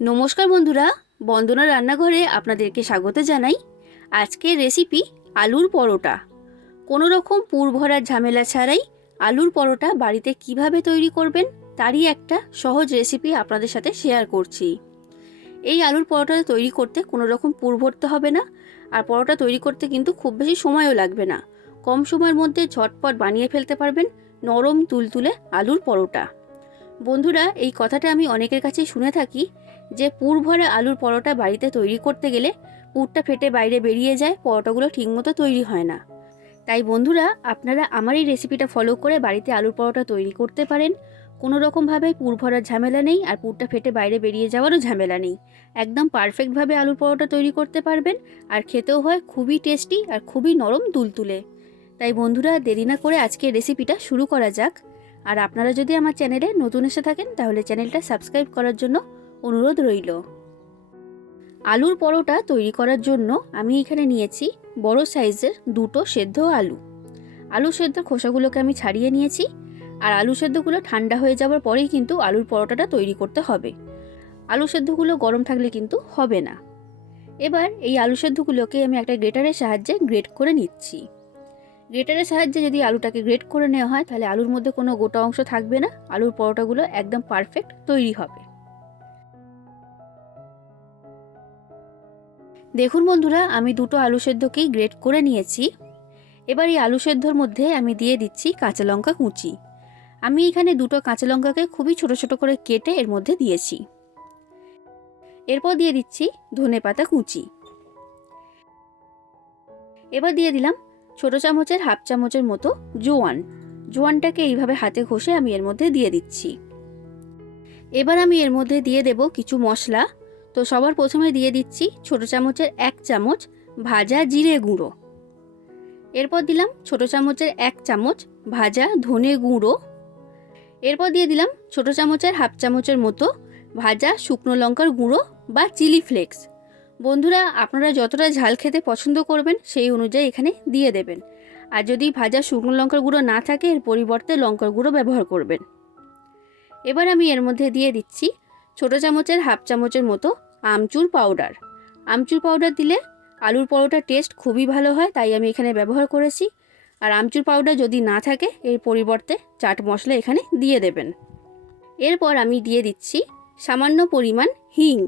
নমস্কার বন্ধুরা, বন্দনা রান্নাঘরে আপনাদেরকে স্বাগত জানাই। আজকের রেসিপি আলুর পরোটা। কোনো রকম পুর ভরার ঝামেলা ছাড়াই আলুর পরোটা বাড়িতে কীভাবে তৈরি করবেন তারই একটা সহজ রেসিপি আপনাদের সাথে শেয়ার করছি। এই আলুর পরোটা তৈরি করতে কোনো রকম পুর ভরতে হবে না, আর পরোটা তৈরি করতে কিন্তু খুব বেশি সময়ও লাগবে না। কম সময়ের মধ্যে ঝটপট বানিয়ে ফেলতে পারবেন নরম তুলতুলে আলুর পরোটা। বন্ধুরা, এই কথাটা আমি অনেকের কাছে শুনে থাকি যে পুর ভরা আলুর পরোটা বাড়িতে তৈরি করতে গেলে পুরটা ফেটে বাইরে বেরিয়ে যায়, পরোটাগুলো ঠিকমতো তৈরি হয় না। তাই বন্ধুরা, আপনারা আমার এই রেসিপিটা ফলো করে বাড়িতে আলুর পরোটা তৈরি করতে পারেন। কোনো রকমভাবে পুর ভরার ঝামেলা নেই আর পুরটা ফেটে বাইরে বেরিয়ে যাওয়ারও ঝামেলা নেই। একদম পারফেক্টভাবে আলুর পরোটা তৈরি করতে পারবেন আর খেতেও হয় খুবই টেস্টি আর খুবই নরম তুলতুলে। তাই বন্ধুরা, দেরি না করে আজকে রেসিপিটা শুরু করা যাক। আর আপনারা যদি আমার চ্যানেলে নতুন এসে থাকেন, তাহলে চ্যানেলটা সাবস্ক্রাইব করার জন্য অনুরোধ রইল। আলুর পরোটা তৈরি করার জন্য আমি এখানে নিয়েছি বড় সাইজের দুটো সেদ্ধ আলু। আলু সেদ্ধ খোসাগুলোকে আমি ছাড়িয়ে নিয়েছি আর আলু সেদ্ধগুলো ঠান্ডা হয়ে যাওয়ার পরেই কিন্তু আলুর পরোটাটা তৈরি করতে হবে। আলু সেদ্ধগুলো গরম থাকলে কিন্তু হবে না। এবার এই আলু সেদ্ধগুলোকে আমি একটা গ্রেটারের সাহায্যে গ্রেট করে নিচ্ছি। গ্রেটারের সাহায্যে যদি আলুটাকে গ্রেট করে নেওয়া হয় তাহলে আলুর মধ্যে কোনো গোটা অংশ থাকবে না। আলুর পরোটাগুলো একদম পারফেক্ট তৈরি হবে। দেখুন বন্ধুরা, আমি দুটো আলু সেদ্ধকেই গ্রেট করে নিয়েছি। এবার এই আলু সেদ্ধর মধ্যে আমি দিয়ে দিচ্ছি কাঁচা লঙ্কা কুচি। আমি এখানে দুটো কাঁচা লঙ্কাকে খুবই ছোট ছোট করে কেটে এর মধ্যে দিয়েছি। এরপর দিয়ে দিচ্ছি ধনে পাতা কুচি। এবার দিয়ে দিলাম ছোট চামচের হাফ চামচের মতো জোয়ান। জোয়ানটাকে এইভাবে হাতে ঘষে আমি এর মধ্যে দিয়ে দিচ্ছি। এবার আমি এর মধ্যে দিয়ে দেব কিছু মশলা। তো সবার প্রথমে দিয়ে দিচ্ছি ছোট চামচের এক চামচ ভাজা জিরে গুঁড়ো। এরপর দিলাম ছোট চামচের এক চামচ ভাজা ধনে গুঁড়ো। এরপর দিয়ে দিলাম ছোট চামচের হাফ চামচের মতো ভাজা শুকনো লঙ্কার গুঁড়ো বা চিলি ফ্লেক্স। বন্ধুরা, আপনারা যতটা ঝাল খেতে পছন্দ করবেন সেই অনুযায়ী এখানে দিয়ে দেবেন। আর যদি ভাজা শুকনো লঙ্কার গুঁড়ো না থাকে, এর পরিবর্তে লঙ্কার গুঁড়ো ব্যবহার করবেন। এবার আমি এর মধ্যে দিয়ে দিচ্ছি ছোট চামচের হাফ চামচের মতো আমচুর পাউডার। আমচুর পাউডার দিলে আলুর পরোটার টেস্ট খুবই ভালো হয়, তাই আমি এখানে ব্যবহার করেছি। আর আমচুর পাউডার যদি না থাকে, এর পরিবর্তে চাট মশলা এখানে দিয়ে দেবেন। এরপর আমি দিয়ে দিচ্ছি সামান্য পরিমাণ হিং।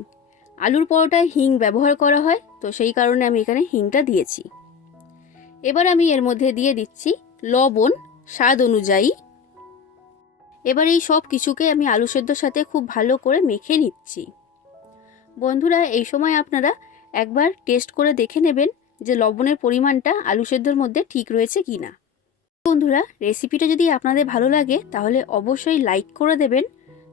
আলুর পরোটায় হিং ব্যবহার করা হয়, তো সেই কারণে আমি এখানে হিংটা দিয়েছি। এবার আমি এর মধ্যে দিয়ে দিচ্ছি লবণ স্বাদ অনুযায়ী এবার এই সব কিছুকে আমি আলু সেদ্ধর সাথে খুব ভালো করে মেখে নিচ্ছি। বন্ধুরা, এই সময় আপনারা একবার টেস্ট করে দেখে নেবেন যে লবণের পরিমাণটা আলু সেদ্ধর মধ্যে ঠিক রয়েছে কি না বন্ধুরা রেসিপিটা যদি আপনাদের ভালো লাগে, তাহলে অবশ্যই লাইক করে দেবেন।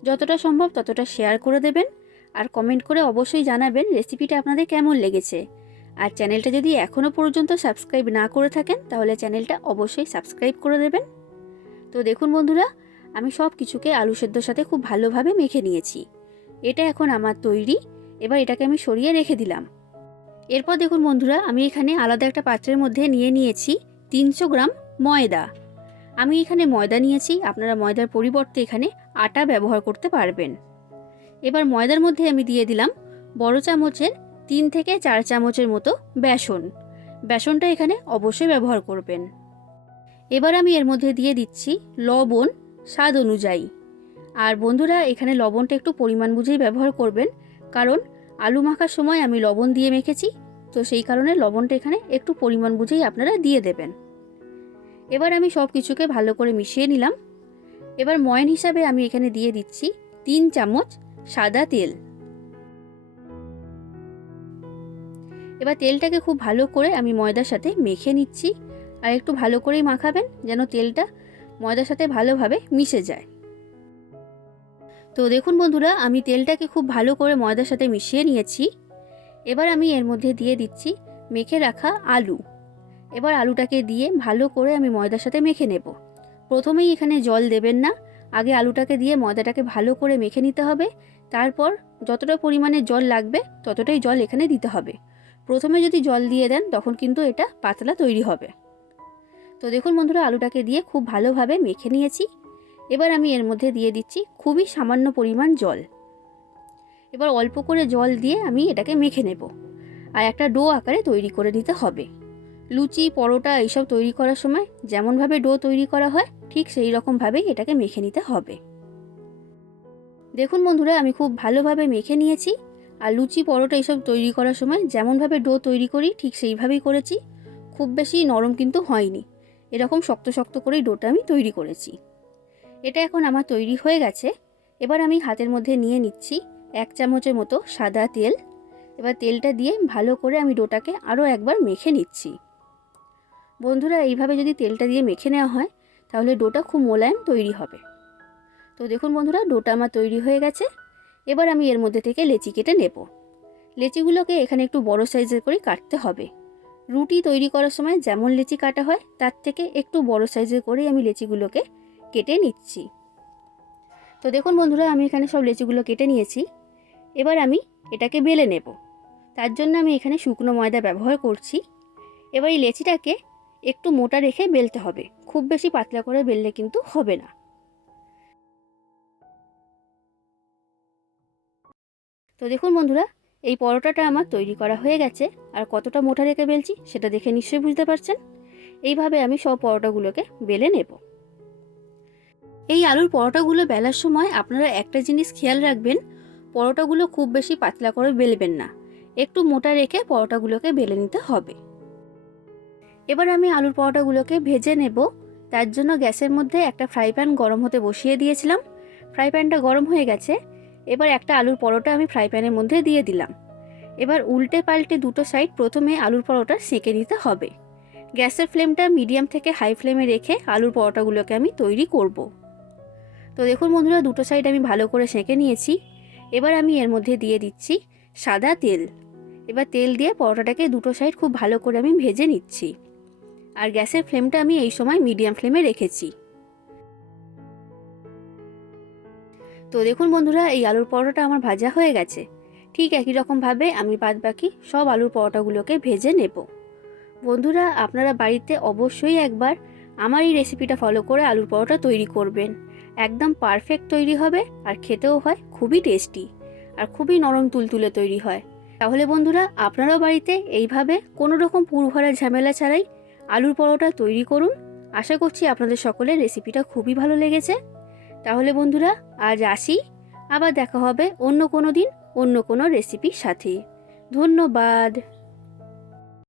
যতটা সম্ভব ততটা শেয়ার করে দেবেন। আর কমেন্ট করে অবশ্যই জানাবেন রেসিপিটা আপনাদের কেমন লেগেছে। আর চ্যানেলটা যদি এখনও পর্যন্ত সাবস্ক্রাইব না করে থাকেন, তাহলে চ্যানেলটা অবশ্যই সাবস্ক্রাইব করে দেবেন। তো দেখুন বন্ধুরা আমি সব কিছুকে আলু সেদ্ধর সাথে খুব ভালোভাবে মেখে নিয়েছি। এটা এখন আমার তৈরি, এবার এটাকে আমি সরিয়ে রেখে দিলাম। এরপর দেখুন বন্ধুরা, আমি এখানে আলাদা একটা পাত্রের মধ্যে নিয়ে নিয়েছি তিনশো গ্রাম ময়দা। আমি এখানে ময়দা নিয়েছি, আপনারা ময়দার পরিবর্তে এখানে আটা ব্যবহার করতে পারবেন। এবার ময়দার মধ্যে আমি দিয়ে দিলাম বড় চামচের তিন থেকে চার চামচের মতো বেসন। বেসনটা এখানে অবশ্যই ব্যবহার করবেন। এবার আমি এর মধ্যে দিয়ে দিচ্ছি লবণ স্বাদ অনুযায়ী। আর বন্ধুরা, এখানে লবণটা একটু পরিমাণ বুঝেই ব্যবহার করবেন। কারণ আলু মাখার সময় আমি লবণ দিয়ে মেখেছি, তো সেই কারণে লবণটা এখানে একটু পরিমাণ বুঝেই আপনারা দিয়ে দেবেন। এবার আমি সব কিছুকে ভালো করে মিশিয়ে নিলাম। এবার ময়ন হিসাবে আমি এখানে দিয়ে দিচ্ছি তিন চামচ সাদা তেল। এবার তেলটাকে খুব ভালো করে আমি ময়দার সাথে মেখে নিচ্ছি। আর একটু ভালো করেই মাখাবেন, যেন তেলটা ময়দার সাথে ভালোভাবে মিশে যায়। তো দেখুন বন্ধুরা, আমি তেলটাকে খুব ভালো করে ময়দার সাথে মিশিয়ে নিয়েছি। এবার আমি এর মধ্যে দিয়ে দিচ্ছি মেখে রাখা আলু। এবার আলুটাকে দিয়ে ভালো করে আমি ময়দার সাথে মেখে নেব। প্রথমেই এখানে জল দেবেন না, আগে আলুটাকে দিয়ে ময়দাটাকে ভালো করে মেখে নিতে হবে। তারপর যতটা পরিমাণে জল লাগবে, ততটাই জল এখানে দিতে হবে। প্রথমে যদি জল দিয়ে দেন, তখন কিন্তু এটা পাতলা তৈরি হবে। তো দেখুন বন্ধুরা, আলুটাকে দিয়ে খুব ভালোভাবে মেখে নিয়েছি। এবার আমি এর মধ্যে দিয়ে দিচ্ছি খুবই সামান্য পরিমাণ জল। এবার অল্প করে জল দিয়ে আমি এটাকে মেখে নেব। আর একটা ডো আকারে তৈরি করে নিতে হবে। লুচি, পরোটা এইসব তৈরি করার সময় যেমনভাবে ডো তৈরি করা হয়, ঠিক সেই রকমভাবেই এটাকে মেখে নিতে হবে। দেখুন বন্ধুরা, আমি খুব ভালোভাবে মেখে নিয়েছি। আর লুচি, পরোটা এইসব তৈরি করার সময় যেমনভাবে ডো তৈরি করি, ঠিক সেইভাবেই করেছি। খুব বেশি নরম কিন্তু হয়নি। এরকম শক্ত শক্ত করেই ডোটা আমি তৈরি করেছি। এটা এখন আমার তৈরি হয়ে গেছে। এবার আমি হাতের মধ্যে নিয়ে নিচ্ছি এক চামচের মতো সাদা তেল। এবার তেলটা দিয়ে ভালো করে আমি ডোটাকে আরও একবার মেখে নিচ্ছি। বন্ধুরা, এইভাবে যদি তেলটা দিয়ে মেখে নেওয়া হয়, তাহলে ডোটা খুব মোলায়েম তৈরি হবে। তো দেখুন বন্ধুরা, ডোটা আমার তৈরি হয়ে গেছে। এবার আমি এর মধ্যে থেকে লেচি কেটে নেব। লেচিগুলোকে এখানে একটু বড় সাইজের করে কাটতে হবে। রুটি তৈরি করার সময় যেমন লেচি কাটা হয়, তার থেকে একটু বড় সাইজের করেই আমি লেচিগুলোকে কেটে নিচ্ছি। তো দেখুন বন্ধুরা, আমি এখানে সব লেচিগুলো কেটে নিয়েছি। এবার আমি এটাকে বেলে নেব। তার জন্য আমি এখানে শুকনো ময়দা ব্যবহার করছি। এবার এই লেচিটাকে একটু মোটা রেখে বেলতে হবে। খুব বেশি পাতলা করে বেললে কিন্তু হবে না। তো দেখুন বন্ধুরা এই পরোটাটা আমার তৈরি করা হয়ে গেছে, আর কতটা মোটা রেখে বেলছি সেটা দেখে নিশ্চয়ই বুঝতে পারছেন। এইভাবে আমি সব পরোটাগুলোকে বেলে নেব। এই আলুর পরোটাগুলো বেলার সময় আপনারা একটা জিনিস খেয়াল রাখবেন, পরোটাগুলো খুব বেশি পাতলা করে বেলবেন না। একটু মোটা রেখে পরোটাগুলোকে বেলে নিতে হবে। এবার আমি আলুর পরোটাগুলোকে ভেজে নেব। তার জন্য গ্যাসের মধ্যে একটা ফ্রাই প্যান গরম হতে বসিয়ে দিয়েছিলাম। ফ্রাই প্যানটা গরম হয়ে গেছে। এবার একটা আলুর পরোটা আমি ফ্রাই প্যানের মধ্যে দিয়ে দিলাম। এবার উল্টে পাল্টে দুটো সাইড প্রথমে আলুর পরোটা সেঁকে নিতে হবে। গ্যাসের ফ্লেমটা মিডিয়াম থেকে হাই ফ্লেমে রেখে আলুর পরোটাগুলোকে আমি তৈরি করব। তো দেখুন বন্ধুরা, দুটো সাইড আমি ভালো করে সেঁকে নিয়েছি। এবার আমি এর মধ্যে দিয়ে দিচ্ছি সাদা তেল। এবার তেল দিয়ে পরোটাটাকে দুটো সাইড খুব ভালো করে আমি ভেজে নিচ্ছি। আর গ্যাসের ফ্লেমটা আমি এই সময় মিডিয়াম ফ্লেমে রেখেছি। তো দেখুন বন্ধুরা, এই আলুর পরোটা আমার ভাজা হয়ে গেছে। ঠিক একই রকমভাবে আমি বাদ বাকি সব আলুর পরোটাগুলোকে ভেজে নেব। বন্ধুরা, আপনারা বাড়িতে অবশ্যই একবার আমার এই রেসিপিটা ফলো করে আলুর পরোটা তৈরি করবেন। একদম পারফেক্ট তৈরি হবে আর খেতেও হয়, খুবই টেস্টি আর খুবই নরম তুলতুলে তৈরি হয়। তাহলে বন্ধুরা, আপনারাও বাড়িতে এইভাবে কোনো রকম পুরভরা ঝামেলা ছাড়াই আলুর পরোটা তৈরি করুন। আশা করছি আপনাদের সকলের রেসিপিটা খুবই ভালো লেগেছে। তাহলে বন্ধুরা, আজ আসি। আবার দেখা হবে অন্য কোনো দিন, অন্য কোনো রেসিপির সাথে। ধন্যবাদ।